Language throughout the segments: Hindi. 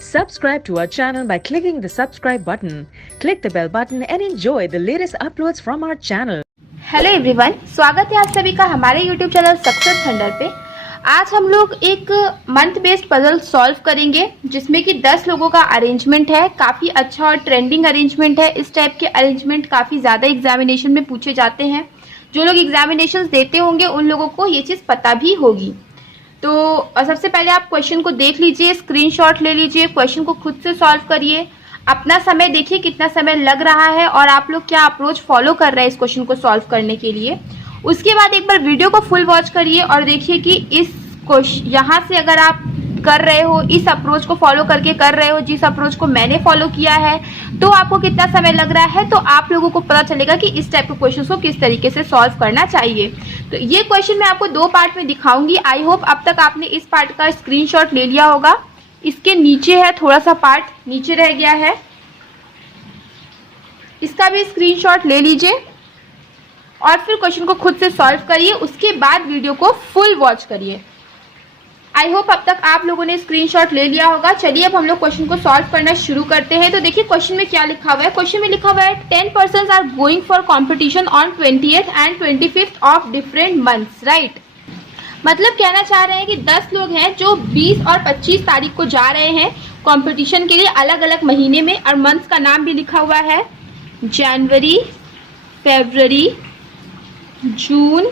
Subscribe to our channel by clicking the subscribe button. Click the bell button and enjoy the latest uploads from our channel. Hello everyone, स्वागत है आप सभी का हमारे यूट्यूब चैनल सक्सेस थंडर पे। आज हम लोग एक मंथ बेस्ड पजल सॉल्व करेंगे जिसमें कि 10 लोगों का अरेंजमेंट है। काफ़ी अच्छा और ट्रेंडिंग अरेंजमेंट है। इस टाइप के अरेंजमेंट काफ़ी ज़्यादा एग्जामिनेशन में पूछे जाते हैं। जो लोग एग्जामिनेशन देते होंगे उन लोगों को ये चीज़ पता भी होगी। तो सबसे पहले आप क्वेश्चन को देख लीजिए, स्क्रीनशॉट ले लीजिए, क्वेश्चन को खुद से सॉल्व करिए, अपना समय देखिए कितना समय लग रहा है और आप लोग क्या अप्रोच फॉलो कर रहे हैं इस क्वेश्चन को सॉल्व करने के लिए। उसके बाद एक बार वीडियो को फुल वॉच करिए और देखिए कि इस यहाँ से अगर आप कर रहे हो, इस अप्रोच को फॉलो करके कर रहे हो जिस अप्रोच को मैंने फॉलो किया है, तो आपको कितना समय लग रहा है, तो आप लोगों को पता चलेगा कि इस टाइप के क्वेश्चन को किस तरीके से सॉल्व करना चाहिए। तो ये क्वेश्चन मैं आपको 2 पार्ट में दिखाऊंगी। आई होप अब तक आपने इस पार्ट का स्क्रीनशॉट ले लिया होगा। इसके नीचे है, थोड़ा सा पार्ट नीचे रह गया है, इसका भी स्क्रीनशॉट ले लीजिए और फिर क्वेश्चन को खुद से सॉल्व करिए। उसके बाद वीडियो को फुल वॉच करिए। आई होप अब तक आप लोगों ने स्क्रीनशॉट ले लिया होगा। चलिए अब हम लोग क्वेश्चन को सॉल्व करना शुरू करते हैं। तो देखिए क्वेश्चन में क्या लिखा हुआ है। क्वेश्चन में लिखा हुआ है 10 persons are going for competition on 20th and 25th of different months, right. मतलब कहना चाह रहे हैं कि 10 लोग हैं जो 20 और 25 तारीख को जा रहे हैं कॉम्पिटिशन के लिए अलग अलग महीने में। और मंथ्स का नाम भी लिखा हुआ है जनवरी, फरवरी, जून,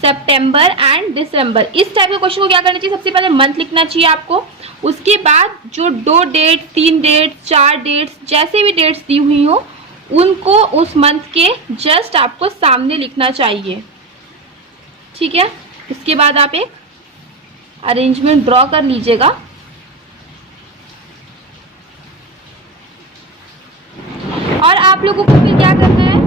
सितंबर एंड दिसंबर। इस टाइप के क्वेश्चन को क्या करना चाहिए, सबसे पहले मंथ लिखना चाहिए आपको। उसके बाद जो 2 डेट, 3 डेट, 4 डेट्स, जैसे भी डेट्स दी हुई हो उनको उस मंथ के जस्ट आपको सामने लिखना चाहिए, ठीक है। इसके बाद आप एक अरेंजमेंट ड्रॉ कर लीजिएगा। और आप लोगों को फिर क्या करना है,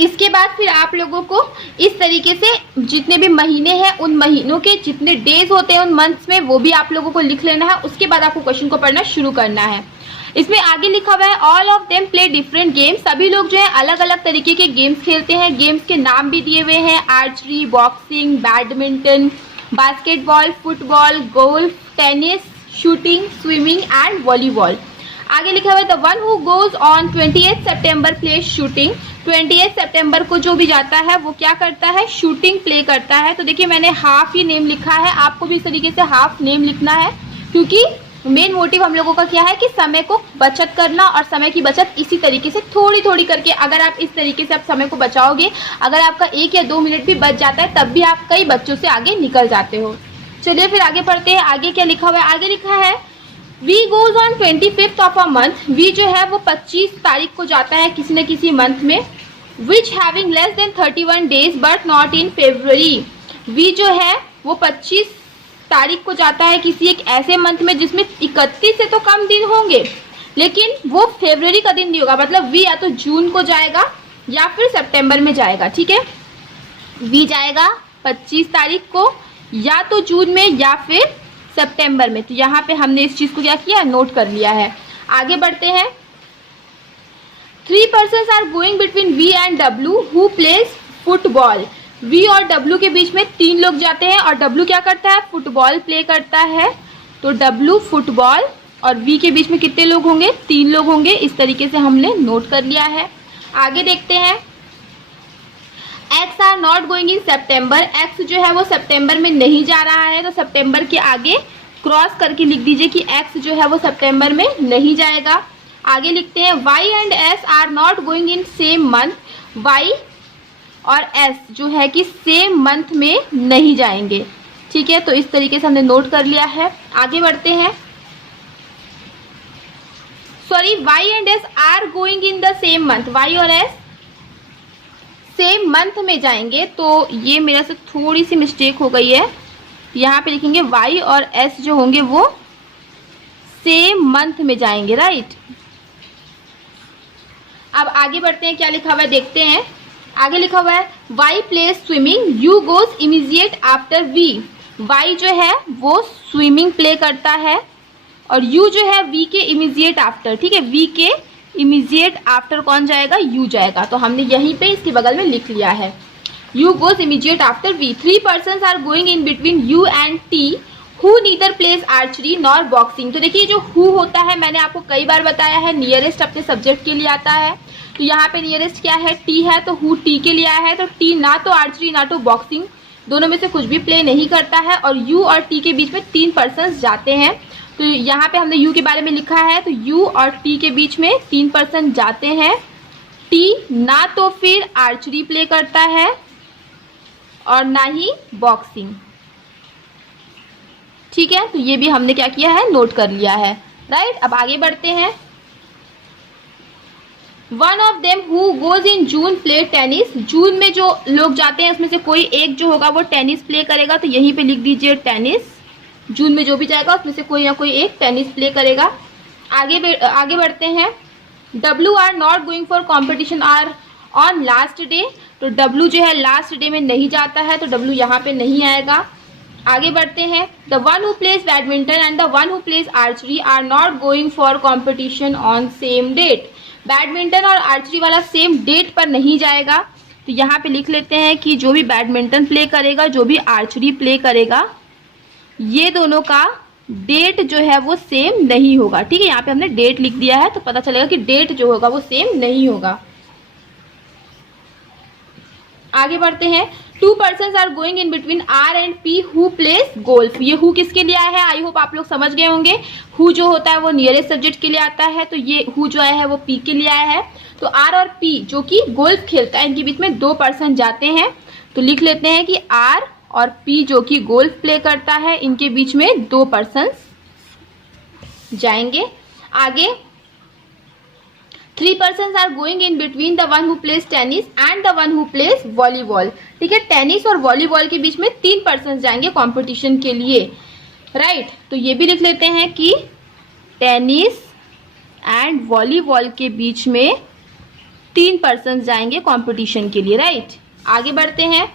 इसके बाद फिर आप लोगों को इस तरीके से जितने भी महीने हैं उन महीनों के जितने डेज होते हैं उन मंथ्स में वो भी आप लोगों को लिख लेना है। उसके बाद आपको क्वेश्चन को पढ़ना शुरू करना है। इसमें आगे लिखा हुआ है all of them play different games. सभी लोग जो है अलग अलग तरीके के गेम्स खेलते हैं। गेम्स के नाम भी दिए हुए हैं, archery, boxing, badminton, basketball, football, golf, tennis, shooting, swimming and volleyball. आगे लिखा हुआ है the one who goes on 28 September play shooting. 28 सितंबर को जो भी जाता है वो क्या करता है, शूटिंग प्ले करता है। तो देखिए मैंने हाफ ही नेम लिखा है, आपको भी इस तरीके से हाफ नेम लिखना है क्योंकि मेन मोटिव हम लोगों का क्या है कि समय को बचत करना। और समय की बचत इसी तरीके से थोड़ी थोड़ी करके, अगर आप इस तरीके से आप समय को बचाओगे, अगर आपका 1 या 2 मिनट भी बच जाता है तब भी आप कई बच्चों से आगे निकल जाते हो। चलिए फिर आगे पढ़ते हैं। आगे क्या लिखा हुआ है, आगे लिखा है we goes on 25th of a month. We जो है वो 25 तारीख को जाता है किसी न किसी मंथ में। Which having less than 31 days but not in February. V जो है वो 25 तारीख को जाता है किसी एक ऐसे मंथ में जिसमें 31 से तो कम दिन होंगे लेकिन वो फेब्रुअरी का दिन नहीं होगा। मतलब वी या तो जून को जाएगा या फिर सितंबर में जाएगा, ठीक है। वी जाएगा 25 तारीख को या तो जून में या फिर सितंबर में। तो यहाँ पे हमने इस चीज को क्या किया, नोट कर लिया है। आगे बढ़ते हैं। 3 persons are going between V and W who plays football. V और डब्ल्यू के बीच में 3 लोग जाते हैं और डब्ल्यू क्या करता है, फुटबॉल प्ले करता है। तो डब्ल्यू फुटबॉल और वी के बीच में कितने लोग होंगे, 3 लोग होंगे। इस तरीके से हमने नोट कर लिया है। आगे देखते हैं। X are not going in September. X जो है वो सितंबर में नहीं जा रहा है, तो सितंबर के आगे क्रॉस करके लिख दीजिए कि एक्स जो है वो सितंबर में नहीं जाएगा। आगे लिखते हैं Y and S are not going in same month. Y और एस जो है कि सेम मंथ में नहीं जाएंगे, ठीक है। तो इस तरीके से हमने नोट कर लिया है। आगे बढ़ते हैं। Sorry, Y and S are going in the same month. Y और एस सेम मंथ में जाएंगे, तो ये मेरा से थोड़ी सी मिस्टेक हो गई है। यहाँ पे लिखेंगे वाई और एस जो होंगे वो सेम मंथ में जाएंगे, राइट। अब आगे बढ़ते हैं, क्या लिखा हुआ है देखते हैं। आगे लिखा हुआ है Y plays swimming, U goes immediate after V. Y जो है वो स्विमिंग प्ले करता है और यू जो है वी के इमीडिएट आफ्टर, ठीक है, वी के इमीडिएट आफ्टर कौन जाएगा, यू जाएगा। तो हमने यहीं पे इसके बगल में लिख लिया है, U goes immediate after V. 3 persons are going in between U and T who neither plays archery nor boxing. तो देखिए जो हु होता है मैंने आपको कई बार बताया है, नियरेस्ट अपने सब्जेक्ट के लिए आता है। तो यहाँ पे नियरेस्ट क्या है, टी है, तो हु टी के लिए आया है। तो टी ना तो आर्चरी ना तो बॉक्सिंग, दोनों में से कुछ भी प्ले नहीं करता है। और यू और टी के बीच में 3 persons जाते हैं। तो यहाँ पे हमने यू के बारे में लिखा है, तो यू और टी के बीच में 3 person जाते हैं। टी ना तो फिर आर्चरी प्ले करता है और ना ही बॉक्सिंग। ठीक है, तो ये भी हमने क्या किया है, नोट कर लिया है। राइट, अब आगे बढ़ते हैं। One of them who goes in June play tennis. जून में जो लोग जाते हैं उसमें से कोई एक जो होगा वो टेनिस प्ले करेगा। तो यहीं पे लिख दीजिए टेनिस। जून में जो भी जाएगा उसमें से कोई ना कोई एक टेनिस प्ले करेगा। आगे बढ़ते हैं। W are not going for competition are on last day. तो डब्ल्यू जो है लास्ट डे में नहीं जाता है, तो डब्ल्यू यहाँ पे नहीं आएगा। आगे बढ़ते हैं। The one who plays badminton and the one who plays archery are not going for competition on same date. Badminton और आर्चरी वाला सेम डेट पर नहीं जाएगा। तो यहाँ पे लिख लेते हैं कि जो भी बैडमिंटन प्ले करेगा, जो भी आर्चरी प्ले करेगा, ये दोनों का डेट जो है वो सेम नहीं होगा। ठीक है, यहाँ पे हमने डेट लिख दिया है तो पता चलेगा कि डेट जो होगा वो सेम नहीं होगा। आगे बढ़ते हैं। 2 persons are going in between R and P who plays golf. ये हु किसके लिए आया है, आई होप आप लोग समझ गए होंगे। हु जो होता है वो नियरेस्ट सब्जेक्ट के लिए आता है, तो ये हु जो आया है वो पी के लिए आया है। तो आर और पी जो कि गोल्फ खेलता है, इनके बीच में 2 person जाते हैं। तो लिख लेते हैं कि आर और पी जो कि गोल्फ प्ले करता है, इनके बीच में 2 persons जाएंगे। आगे 3 persons are going in between the one who plays tennis and the one who plays volleyball. ठीक है, टेनिस और वॉलीबॉल के बीच में 3 persons जाएंगे कंपटीशन के लिए। राइट, तो ये भी लिख लेते हैं कि टेनिस एंड वॉलीबॉल के बीच में 3 persons जाएंगे कंपटीशन के लिए। राइट, आगे बढ़ते हैं।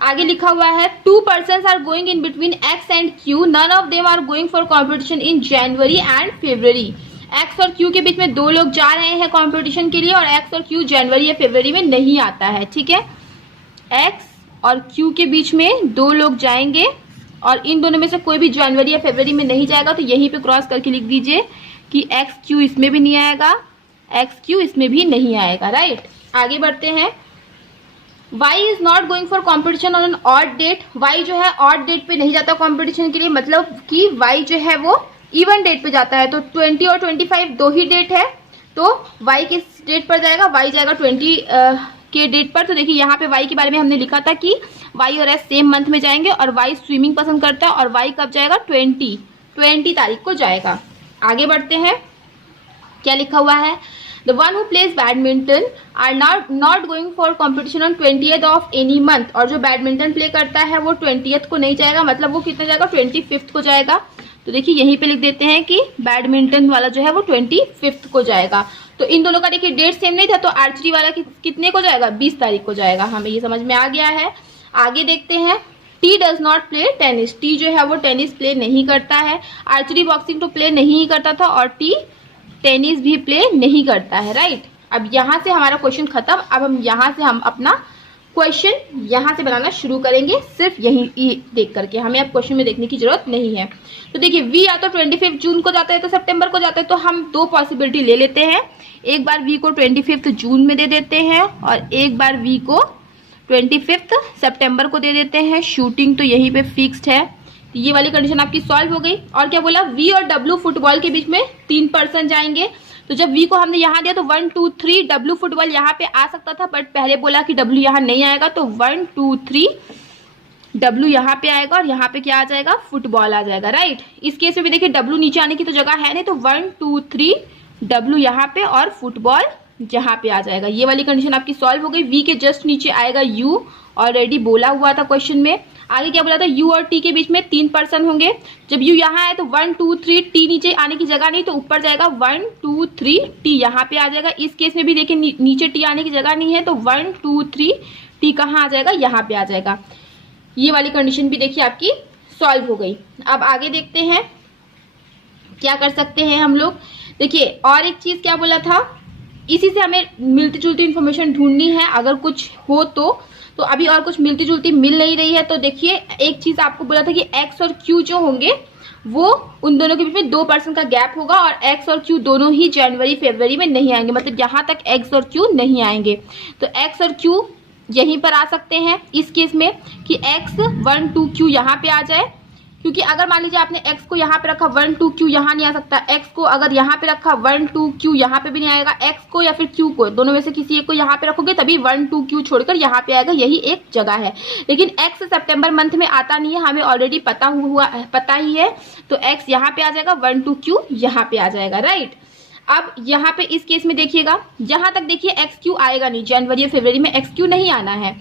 आगे लिखा हुआ है 2 persons are going in between X and Q, none of them are going for competition in January and February. X और क्यू के बीच में 2 लोग जा रहे हैं कंपटीशन के लिए और एक्स और क्यू जनवरी या फरवरी में नहीं आता है। ठीक है, एक्स और क्यू के बीच में 2 लोग जाएंगे और इन दोनों में से कोई भी जनवरी या फरवरी में नहीं जाएगा। तो यहीं पे क्रॉस करके लिख दीजिए कि एक्स क्यू इसमें भी नहीं आएगा, एक्स क्यू इसमें भी नहीं आएगा। राइट, आगे बढ़ते हैं। Y is not going for competition on an odd date. Y जो है ऑड डेट पे नहीं जाता कॉम्पिटिशन के लिए, मतलब कि Y जो है वो इवन डेट पे जाता है। तो 20 और 25 दो ही डेट है, तो Y किस डेट पर जाएगा, Y जाएगा 20 के डेट पर। तो देखिए यहाँ पे Y के बारे में हमने लिखा था कि Y और S सेम मंथ में जाएंगे और Y स्विमिंग पसंद करता है और Y कब जाएगा, 20 तारीख को जाएगा। आगे बढ़ते हैं, क्या लिखा हुआ है। The one who plays badminton are not going for competition on 20th of any month. और जो बैडमिंटन प्ले करता है वो 20th को नहीं जाएगा, मतलब वो कितने जाएगा, 25th को जाएगा। तो देखिए यहीं पे लिख देते हैं कि बैडमिंटन वाला जो है वो 25th को जाएगा। तो इन दोनों का देखिए डेट सेम नहीं था, तो आर्चरी वाला कितने को जाएगा, 20 तारीख को जाएगा। हमें ये समझ में आ गया है। आगे देखते हैं। T does not play tennis. T जो है वो टेनिस प्ले नहीं करता है। आर्चरी बॉक्सिंग तो प्ले नहीं करता था और टी टेनिस भी प्ले नहीं करता है। राइट, अब यहाँ से हमारा क्वेश्चन खत्म। अब हम यहाँ से अपना क्वेश्चन यहाँ से बनाना शुरू करेंगे, सिर्फ यही देख करके। हमें अब क्वेश्चन में देखने की जरूरत नहीं है। तो देखिए वी या तो 25 जून को जाता है तो सितंबर को जाता है, तो हम 2 पॉसिबिलिटी ले लेते हैं। एक बार वी को 25 जून में दे देते हैं और एक बार वी को 25 सितंबर को दे देते हैं। शूटिंग तो यहीं पे फिक्स्ड है, तो ये वाली कंडीशन आपकी सॉल्व हो गई। और क्या बोला, वी और डब्ल्यू फुटबॉल के बीच में 3 पर्सन जाएंगे। तो जब वी को हमने यहाँ दिया तो 1 2 3 डब्ल्यू फुटबॉल यहाँ पे आ सकता था, बट पहले बोला कि डब्ल्यू यहाँ नहीं आएगा, तो 1 2 3 डब्ल्यू यहाँ पे आएगा और यहाँ पे क्या आ जाएगा, फुटबॉल आ जाएगा। राइट, इस केस में भी देखिए डब्ल्यू नीचे आने की तो जगह है नहीं, तो 1 2 3 डब्ल्यू यहाँ पे और फुटबॉल यहाँ पे आ जाएगा। ये वाली कंडीशन आपकी सॉल्व हो गई। वी के जस्ट नीचे आएगा यू, ऑलरेडी बोला हुआ था क्वेश्चन में। आगे क्या बोला था, यू और टी के बीच में 3 पर्सन होंगे। जब यू यहाँ आए तो 1 2 3 टी नीचे आने की जगह नहीं, तो ऊपर जाएगा 1 2 3 टी यहाँ पे आ जाएगा। इस केस में भी देखिए नीचे टी आने की जगह नहीं है, तो 1 2 3 टी कहाँ आ जाएगा, यहाँ पे आ जाएगा। ये वाली कंडीशन भी देखिए आपकी सॉल्व हो गई। अब आगे देखते हैं क्या कर सकते हैं हम लोग। देखिए और एक चीज क्या बोला था, इसी से हमें मिलती जुलती इन्फॉर्मेशन ढूंढनी है अगर कुछ हो तो अभी और कुछ मिलती जुलती मिल नहीं रही है। तो देखिए एक चीज आपको बोला था कि एक्स और क्यू जो होंगे वो उन दोनों के बीच में 2% का गैप होगा और एक्स और क्यू दोनों ही जनवरी फरवरी में नहीं आएंगे, मतलब यहाँ तक एक्स और क्यू नहीं आएंगे। तो एक्स और क्यू यहीं पर आ सकते हैं इस केस में कि एक्स 1 2 क्यू यहाँ पे आ जाए, क्योंकि अगर मान लीजिए आपने x को यहाँ पे रखा 1 2 q यहाँ नहीं आ सकता, x को अगर यहाँ पे रखा 1 2 q यहाँ पे भी नहीं आएगा, x को या फिर q को दोनों में से किसी एक को यहाँ पे रखोगे तभी 1 2 q छोड़कर यहाँ पे आएगा, यही एक जगह है। लेकिन x सितंबर मंथ में आता नहीं है, हमें ऑलरेडी पता ही है। तो x यहाँ पे आ जाएगा, 1 2 q यहाँ पे आ जाएगा, राइट। अब यहाँ पे इस केस में देखिएगा, जहां तक देखिए एक्स क्यू आएगा नहीं, जनवरी या फरवरी में एक्स क्यू नहीं आना है।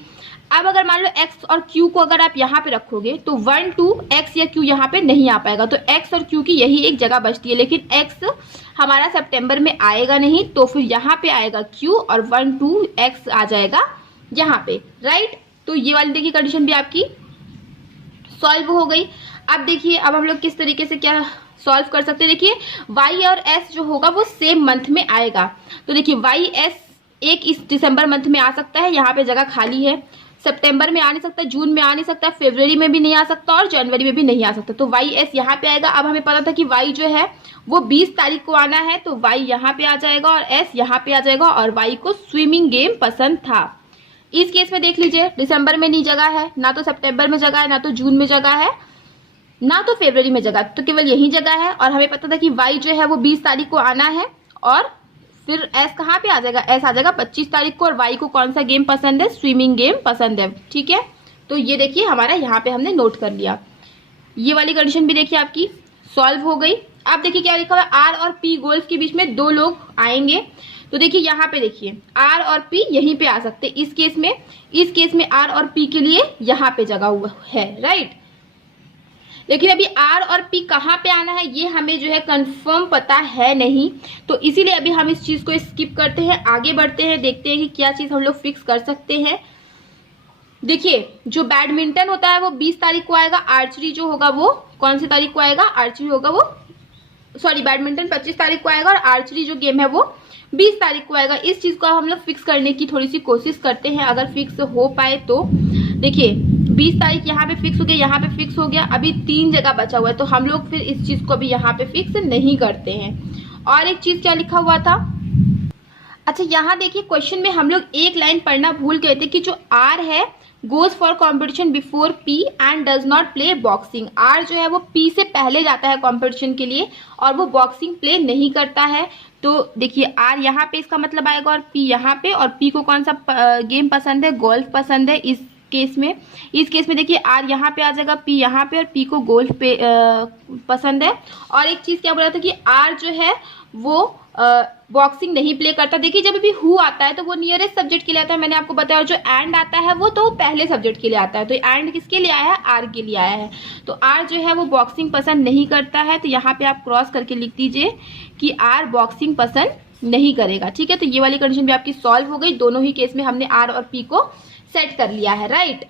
अब अगर मान लो x और q को अगर आप यहाँ पे रखोगे तो 1 2 x या q यहाँ पे नहीं आ पाएगा, तो x और q की यही एक जगह बचती है। लेकिन x हमारा सितंबर में आएगा नहीं, तो फिर यहाँ पे आएगा q और 1 2 x आ जाएगा यहाँ पे, राइट। तो ये वाली देखिए कंडीशन भी आपकी सॉल्व हो गई। अब देखिए अब हम लोग किस तरीके से क्या सॉल्व कर सकते हैं। देखिए y और s जो होगा वो सेम मंथ में आएगा, तो देखिए y s एक इस दिसंबर मंथ में आ सकता है, यहाँ पे जगह खाली है, सितंबर में आ नहीं सकता, जून में आ नहीं सकता, फरवरी में भी नहीं आ सकता और जनवरी में भी नहीं आ सकता, तो वाई एस यहाँ पे आएगा। अब हमें पता था कि वाई जो है वो 20 तारीख को आना है, तो वाई यहाँ पे आ जाएगा और एस यहाँ पे आ जाएगा, और वाई को स्विमिंग गेम पसंद था। इस केस में देख लीजिए दिसंबर में नहीं जगह है, ना तो सितंबर में जगह है, ना तो जून में जगह है, ना तो फरवरी में जगह, तो केवल यही जगह है। और हमें पता था कि वाई जो है वो 20 तारीख को आना है, और फिर एस कहाँ पे आ जाएगा, एस आ जाएगा 25 तारीख को, और वाई को कौन सा गेम पसंद है, स्विमिंग गेम पसंद है, ठीक है। तो ये देखिए हमारा यहाँ पे हमने नोट कर लिया। ये वाली कंडीशन भी देखिए आपकी सॉल्व हो गई। अब देखिए क्या लिखा हुआ है, आर और पी गोल्फ के बीच में 2 लोग आएंगे, तो देखिए यहाँ पे देखिए आर और पी यहीं पे आ सकते हैं। इस केस में आर और पी के लिए यहाँ पे जगह हुआ है, राइट। लेकिन अभी आर और पी कहाँ पे आना है ये हमें जो है कंफर्म पता है नहीं, तो इसीलिए अभी हम इस चीज को स्किप करते हैं, आगे बढ़ते हैं, देखते हैं कि क्या चीज हम लोग फिक्स कर सकते हैं। देखिए जो बैडमिंटन होता है वो 20 तारीख को आएगा, आर्चरी जो होगा वो कौन सी तारीख को आएगा, आर्चरी होगा वो बैडमिंटन 25 तारीख को आएगा, और आर्चरी जो गेम है वो 20 तारीख को आएगा। इस चीज को हम लोग फिक्स करने की थोड़ी सी कोशिश करते हैं, अगर फिक्स हो पाए तो। देखिए 20 तारीख यहाँ पे फिक्स हो गया, यहाँ पे फिक्स हो गया, अभी 3 जगह बचा हुआ है, तो हम लोग फिर इस चीज को अभी यहाँ पे फिक्स नहीं करते हैं। और एक चीज क्या लिखा हुआ था, अच्छा यहाँ देखिए क्वेश्चन में हम लोग एक लाइन पढ़ना भूल गए थे कि जो आर है goes for competition before P and does not play boxing. R जो है वो पी से पहले जाता है कॉम्पिटिशन के लिए और वो बॉक्सिंग प्ले नहीं करता है। तो देखिए आर यहाँ पे इसका मतलब आएगा और पी यहाँ पे, और पी को कौन सा गेम पसंद है, गोल्फ पसंद है। इस केस में देखिए आर यहाँ पे आ जाएगा, पी यहाँ पे, और पी को गोल्फ पे पसंद है। और एक चीज क्या बोला था कि आर जो है वो बॉक्सिंग नहीं प्ले करता। देखिए जब भी हु आता है तो वो नियरेस्ट सब्जेक्ट के लिए आता है, मैंने आपको बताया, और जो एंड आता है वो तो पहले सब्जेक्ट के लिए आता है। तो एंड किसके लिए आया है, आर के लिए आया है। तो आर जो है वो बॉक्सिंग पसंद नहीं करता है, तो यहाँ पे आप क्रॉस करके लिख दीजिए कि आर बॉक्सिंग पसंद नहीं करेगा, ठीक है। तो ये वाली कंडीशन भी आपकी सॉल्व हो गई, दोनों ही केस में हमने आर और पी को सेट कर लिया है, राइट।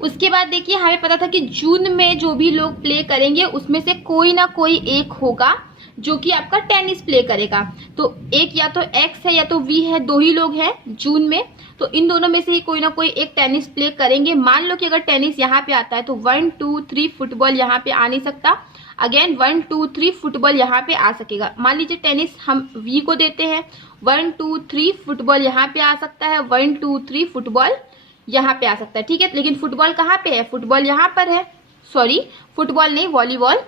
उसके बाद देखिए हमें पता था कि जून में जो भी लोग प्ले करेंगे उसमें से कोई ना कोई एक होगा जो कि आपका टेनिस प्ले करेगा। तो एक या तो एक्स है या तो वी है, 2 ही लोग हैं जून में, तो इन दोनों में से ही कोई ना कोई एक टेनिस प्ले करेंगे। मान लो कि अगर टेनिस यहाँ पे आता है तो 1 2 3 फुटबॉल यहाँ पे आ नहीं सकता, अगेन 1 2 3 फुटबॉल यहाँ पे आ सकेगा। मान लीजिए टेनिस हम वी को देते हैं, 1 2 3 फुटबॉल यहाँ पे आ सकता है, 1 2 3 फुटबॉल यहाँ पे आ सकता है, ठीक है। लेकिन फुटबॉल कहाँ पे है, फुटबॉल यहाँ पर है, सॉरी फुटबॉल नहीं, वॉलीबॉल।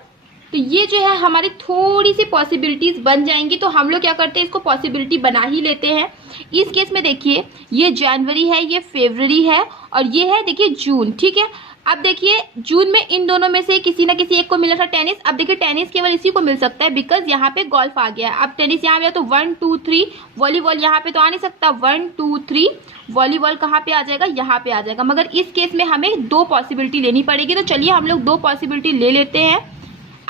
तो ये जो है हमारी थोड़ी सी पॉसिबिलिटीज बन जाएंगी, तो हम लोग क्या करते हैं इसको पॉसिबिलिटी बना ही लेते हैं। इस केस में देखिए ये जनवरी है, ये फरवरी है, और ये है देखिए जून, ठीक है। अब देखिए जून में इन दोनों में से किसी ना किसी एक को मिला था टेनिस। अब देखिए टेनिस केवल इसी को मिल सकता है बिकॉज यहाँ पे गोल्फ आ गया है। अब टेनिस यहाँ पे तो 1 2 3 वॉलीबॉल यहाँ पे तो आ नहीं सकता, 1 2 3 वॉलीबॉल कहाँ पे आ जाएगा, यहाँ पे आ जाएगा। मगर इस केस में हमें 2 पॉसिबिलिटी लेनी पड़ेगी, तो चलिए हम लोग 2 पॉसिबिलिटी ले लेते हैं।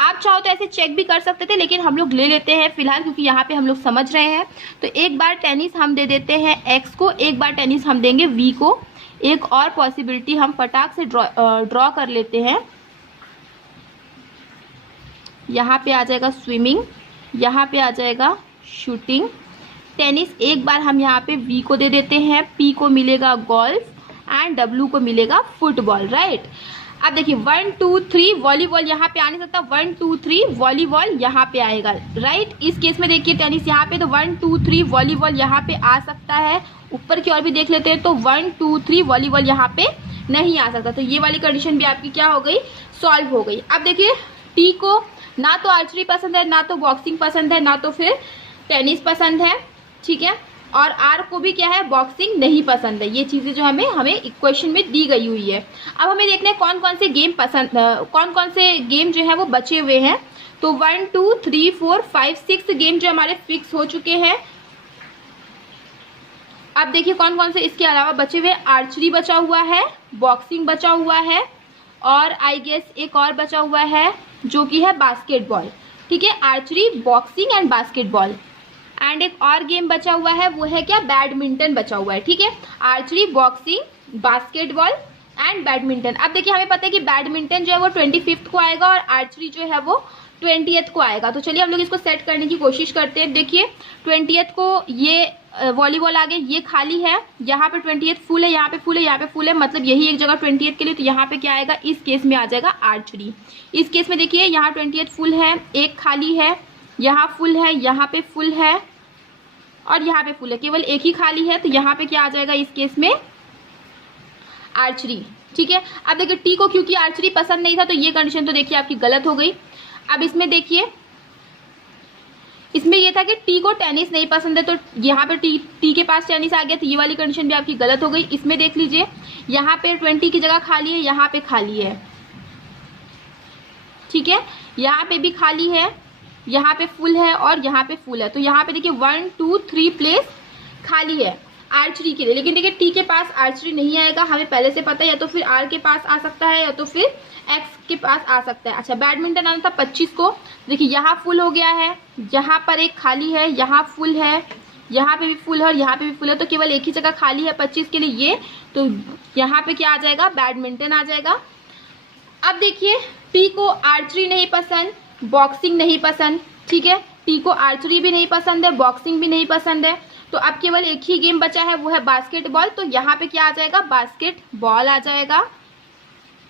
आप चाहो तो ऐसे चेक भी कर सकते थे, लेकिन हम लोग ले लेते हैं फिलहाल, क्योंकि यहाँ पे हम लोग समझ रहे हैं। तो एक बार टेनिस हम दे देते हैं एक्स को, एक बार टेनिस हम देंगे वी को। एक और पॉसिबिलिटी हम फटाक से ड्रॉ कर लेते हैं। यहाँ पे आ जाएगा स्विमिंग, यहाँ पे आ जाएगा शूटिंग। टेनिस एक बार हम यहाँ पे V को दे देते हैं, P को मिलेगा गोल्फ एंड W को मिलेगा फुटबॉल, राइट। अब देखिए 1 2 3 वॉलीबॉल यहाँ पे आ नहीं सकता, 1 2 3 वॉलीबॉल यहाँ पे आएगा, राइट। इस केस में देखिए टेनिस यहाँ पे, तो 1 2 3 वॉलीबॉल यहाँ पे आ सकता है। ऊपर की ओर भी देख लेते हैं तो 1 2 3 वॉलीबॉल यहाँ पे नहीं आ सकता, तो ये वाली कंडीशन भी आपकी क्या हो गई, सॉल्व हो गई। अब देखिए टी को ना तो आर्चरी पसंद है, ना तो बॉक्सिंग पसंद है, ना तो फिर टेनिस पसंद है, ठीक है। और आर को भी क्या है, बॉक्सिंग नहीं पसंद है। ये चीजें जो हमें इक्वेशन में दी गई हुई है। अब हमें देखना है कौन कौन से गेम पसंद, कौन कौन से गेम जो है वो बचे हुए हैं। तो 1 2 3 4 5 6 गेम जो हमारे फिक्स हो चुके हैं। अब देखिए कौन कौन से इसके अलावा बचे हुए, आर्चरी बचा हुआ है, बॉक्सिंग बचा हुआ है, और आई गेस एक और बचा हुआ है जो कि है बास्केटबॉल, ठीक है। Archery, boxing and basketball. And एक और गेम बचा हुआ है, वो है क्या, बैडमिंटन बचा हुआ है, ठीक है। Archery, boxing, basketball and badminton. अब देखिए हमें पता है कि बैडमिंटन जो है वो 25 को आएगा और आर्चरी जो है वो 20 को आएगा। तो चलिए हम लोग इसको सेट करने की कोशिश करते हैं। देखिए 20 को ये वॉलीबॉल आ गया, ये खाली है, यहाँ पे 20 फुल है, यहाँ पे फुल है, यहाँ पे फुल है, मतलब यही एक जगह 20 के लिए, तो यहाँ पे क्या आएगा, इस केस में आ जाएगा आर्चरी। इस केस में देखिए यहाँ 20 फुल है, एक खाली है, यहाँ फुल है, यहाँ पे फुल है और यहाँ पे फुल है, केवल एक ही खाली है, तो यहाँ पे क्या आ जाएगा इस केस में, आर्चरी, ठीक है। अब देखिए टी को क्योंकि आर्चरी पसंद नहीं था, तो ये कंडीशन तो देखिए आपकी गलत हो गई। अब इसमें देखिए, इसमें ये था कि टी को टेनिस नहीं पसंद है, तो यहाँ पे टी के पास टेनिस आ गया, तो ये वाली कंडीशन भी आपकी गलत हो गई। इसमें देख लीजिए यहाँ पे 20 की जगह खाली है, यहाँ पे खाली है, ठीक है, यहाँ पे भी खाली है, यहाँ पे फुल है और यहाँ पे फुल है, तो यहाँ पे देखिए 1 2 3 प्लेस खाली है आर्चरी के लिए। लेकिन देखिए टी के पास आर्चरी नहीं आएगा, हमें पहले से पता है, या तो फिर आर के पास आ सकता है या तो फिर एक्स के पास आ सकता है। अच्छा, बैडमिंटन आना था 25 को, देखिए यहाँ फुल हो गया है, यहाँ पर एक खाली है, यहाँ फुल है, यहाँ पे भी फुल है और यहाँ पे भी फुल है, तो केवल एक ही जगह खाली है 25 के लिए ये, तो यहाँ पे क्या आ जाएगा, बैडमिंटन आ जाएगा। अब देखिए टी को आर्चरी नहीं पसंद, बॉक्सिंग नहीं पसंद, ठीक है, टी को आर्चरी भी नहीं पसंद है, बॉक्सिंग भी नहीं पसंद है, तो अब केवल एक ही गेम बचा है, वो है बास्केटबॉल, तो यहाँ पे क्या आ जाएगा, बास्केटबॉल आ जाएगा,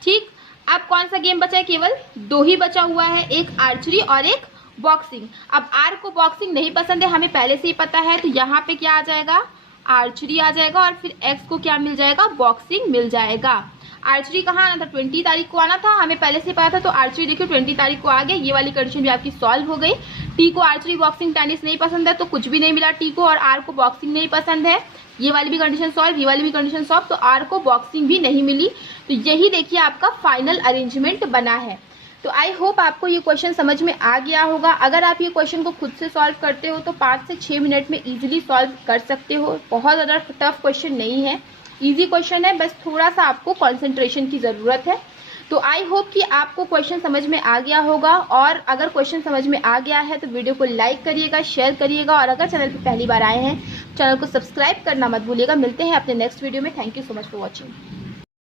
ठीक। अब कौन सा गेम बचा है, केवल 2 ही बचा हुआ है, एक आर्चरी और एक बॉक्सिंग। अब आर को बॉक्सिंग नहीं पसंद है, हमें पहले से ही पता है, तो यहाँ पे क्या आ जाएगा, आर्चरी आ जाएगा, और फिर एक्स को क्या मिल जाएगा, बॉक्सिंग मिल जाएगा। आर्चरी कहाँ आना था, 20 तारीख को आना था, हमें पहले से पता था, तो आर्चरी देखिए 20 तारीख को आ गया। ये वाली कंडीशन भी आपकी सॉल्व हो गई। टी को आर्चरी, बॉक्सिंग, टेनिस नहीं पसंद है, तो कुछ भी नहीं मिला टी को, और आर को बॉक्सिंग नहीं पसंद है, ये वाली भी कंडीशन सॉल्व, ये वाली भी कंडीशन सॉल्व, तो आर को बॉक्सिंग भी नहीं मिली। तो यही देखिए आपका फाइनल अरेंजमेंट बना है। तो आई होप आपको ये क्वेश्चन समझ में आ गया होगा। अगर आप ये क्वेश्चन को खुद से सॉल्व करते हो तो 5 से 6 मिनट में इजीली सॉल्व कर सकते हो। बहुत ज़्यादा टफ क्वेश्चन नहीं है, इजी क्वेश्चन है, बस थोड़ा सा आपको कंसंट्रेशन की ज़रूरत है। तो आई होप कि आपको क्वेश्चन समझ में आ गया होगा, और अगर क्वेश्चन समझ में आ गया है तो वीडियो को लाइक करिएगा, शेयर करिएगा, और अगर चैनल पर पहली बार आए हैं चैनल को सब्सक्राइब करना मत भूलिएगा। मिलते हैं अपने नेक्स्ट वीडियो में। Thank you so much for watching.